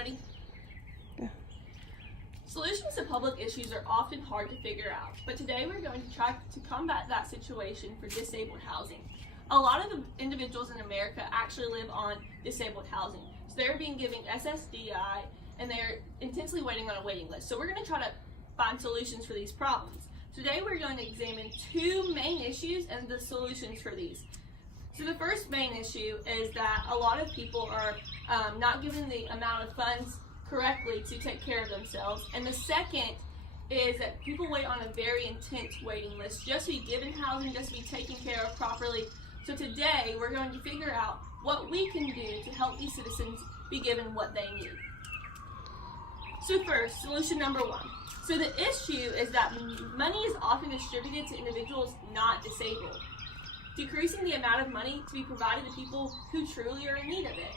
Ready? Yeah. Solutions to public issues are often hard to figure out, but today we're going to try to combat that situation for disabled housing. A lot of the individuals in America actually live on disabled housing. So they're being given SSDI and they're intensely waiting on a waiting list. So we're going to try to find solutions for these problems. Today we're going to examine two main issues and the solutions for these. So the first main issue is that a lot of people are not given the amount of funds correctly to take care of themselves. And the second is that people wait on a very intense waiting list just to be given housing, just to be taken care of properly. So today we're going to figure out what we can do to help these citizens be given what they need. So first, solution number one. So the issue is that money is often distributed to individuals not disabled, decreasing the amount of money to be provided to people who truly are in need of it.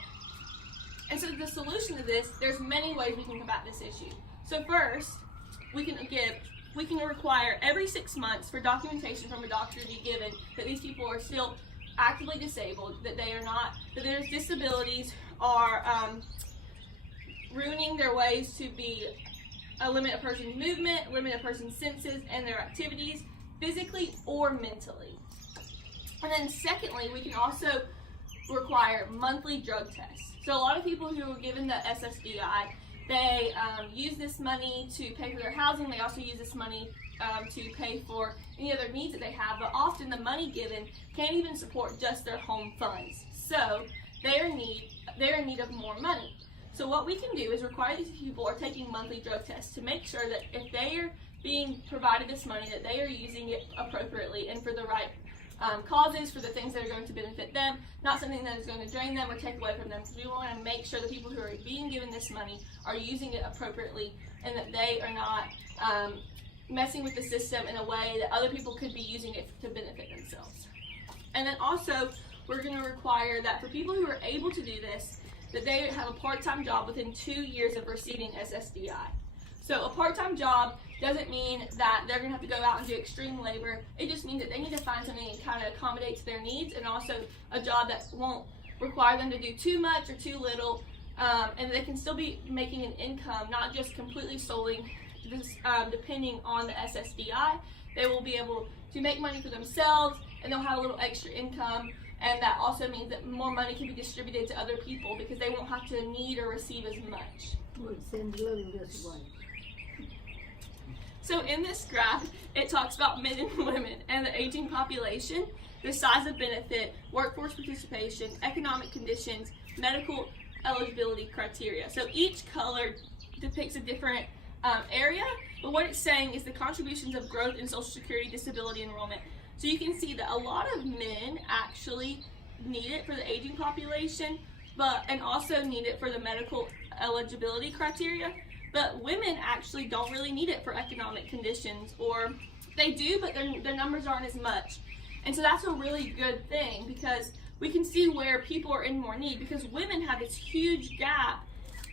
And so the solution to this, there's many ways we can combat this issue. So first, we can require every 6 months for documentation from a doctor to be given that these people are still actively disabled, that they are not, that their disabilities are ruining their ways to be limit a person's movement, limit a person's senses and their activities, physically or mentally. And then secondly, we can also require monthly drug tests. So a lot of people who are given the SSDI, they use this money to pay for their housing. They also use this money to pay for any other needs that they have, but often the money given can't even support just their home funds. So they're in need of more money. So what we can do is require these people are taking monthly drug tests to make sure that if they are being provided this money, that they are using it appropriately and for the right causes, for the things that are going to benefit them, not something that is going to drain them or take away from them. Because we want to make sure the people who are being given this money are using it appropriately and that they are not messing with the system in a way that other people could be using it to benefit themselves. And then also, we're going to require that for people who are able to do this, that they have a part-time job within 2 years of receiving SSDI. So a part-time job doesn't mean that they're going to have to go out and do extreme labor. It just means that they need to find something that kind of accommodates their needs, and also a job that won't require them to do too much or too little, and they can still be making an income, not just completely solely depending on the SSDI. They will be able to make money for themselves, and they'll have a little extra income. And that also means that more money can be distributed to other people because they won't have to need or receive as much. So in this graph, it talks about men and women and the aging population, the size of benefit, workforce participation, economic conditions, medical eligibility criteria. So each color depicts a different area, but what it's saying is the contributions of growth in Social Security disability enrollment. So you can see that a lot of men actually need it for the aging population, and also need it for the medical eligibility criteria. But women actually don't really need it for economic conditions, or they do, but their numbers aren't as much. And so that's a really good thing because we can see where people are in more need, because women have this huge gap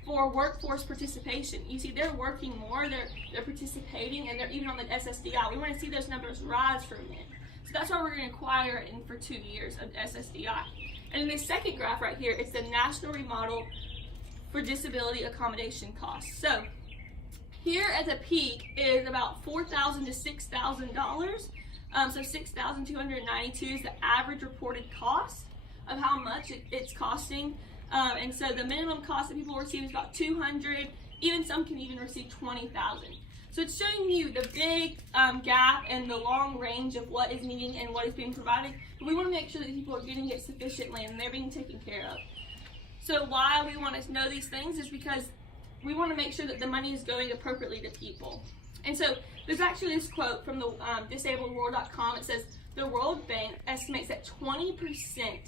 for workforce participation. You see, they're working more, they're participating, and they're even on the SSDI. We want to see those numbers rise for men. So that's why we're going to require it in for 2 years of SSDI. And in this second graph right here, it's the National Remodel for Disability Accommodation Costs. So here at the peak is about $4,000 to $6,000. So $6,292 is the average reported cost of how much it's costing. And so the minimum cost that people receive is about $200. Even some can even receive $20,000. So it's showing you the big gap and the long range of what is needing and what is being provided. But we want to make sure that people are getting it sufficiently and they're being taken care of. So why we want to know these things is because we want to make sure that the money is going appropriately to people. And so there's actually this quote from the disabledworld.com. It says, the World Bank estimates that 20%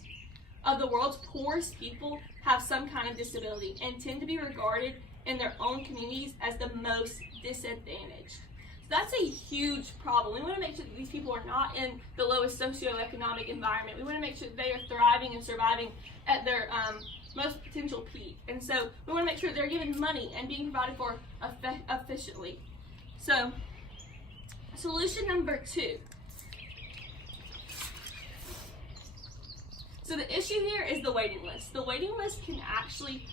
of the world's poorest people have some kind of disability and tend to be regarded in their own communities as the most disadvantaged. So that's a huge problem. We want to make sure that these people are not in the lowest socioeconomic environment. We want to make sure that they are thriving and surviving at their most potential peak. And so we want to make sure that they're given money and being provided for efficiently. So solution number 2. So the issue here is the waiting list. The waiting list can actually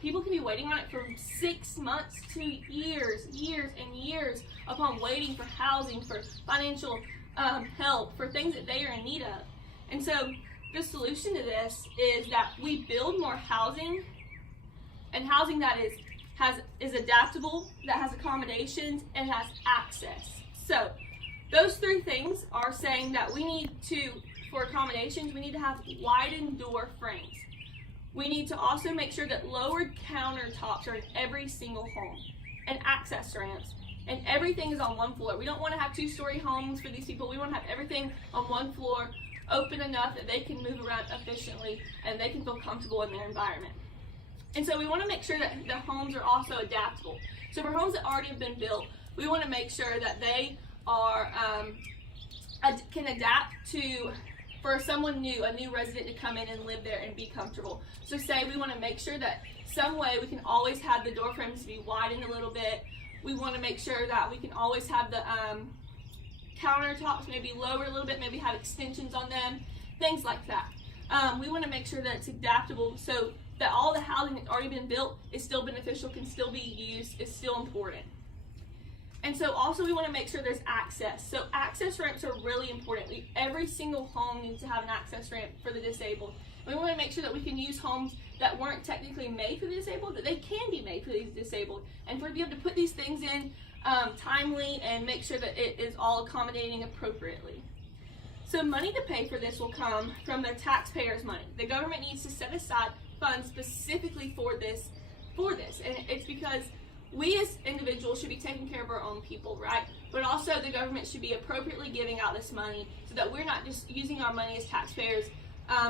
People can be waiting on it from 6 months to years and years upon waiting for housing, for financial help, for things that they are in need of. And so the solution to this is that we build more housing, and housing that is adaptable, that has accommodations, and has access. So those three things are saying that we need to, for accommodations, we need to have widened door frames. We need to also make sure that lowered countertops are in every single home, and access ramps, and everything is on one floor. We don't want to have 2-story homes for these people. We want to have everything on one floor, open enough that they can move around efficiently and they can feel comfortable in their environment. And so we want to make sure that the homes are also adaptable. So for homes that already have been built, we want to make sure that they are can adapt to, for someone new, a new resident to come in and live there and be comfortable. So say we want to make sure that some way we can always have the door frames be widened a little bit. We want to make sure that we can always have the countertops maybe lower a little bit, maybe have extensions on them, things like that. We want to make sure that it's adaptable so that all the housing that's already been built is still beneficial, can still be used, is still important. And so also we want to make sure there's access. So access ramps are really important. Every single home needs to have an access ramp for the disabled. We want to make sure that we can use homes that weren't technically made for the disabled, that they can be made for the disabled, and for be able to put these things in timely and make sure that it is all accommodating appropriately. So money to pay for this will come from their taxpayers' money. The government needs to set aside funds specifically for this, and it's because we as individuals should be taking care of our own people, right? But also the government should be appropriately giving out this money so that we're not just using our money as taxpayers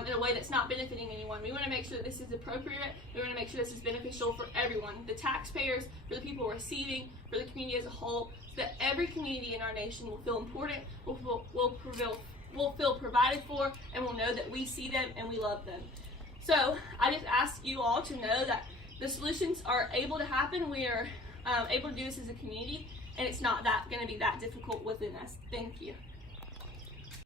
in a way that's not benefiting anyone. We want to make sure that this is appropriate. We want to make sure this is beneficial for everyone, the taxpayers, for the people receiving, for the community as a whole, so that every community in our nation will feel important, will feel provided for, and will know that we see them and we love them. So I just ask you all to know that the solutions are able to happen. We are able to do this as a community, and it's not going to be that difficult within us. Thank you.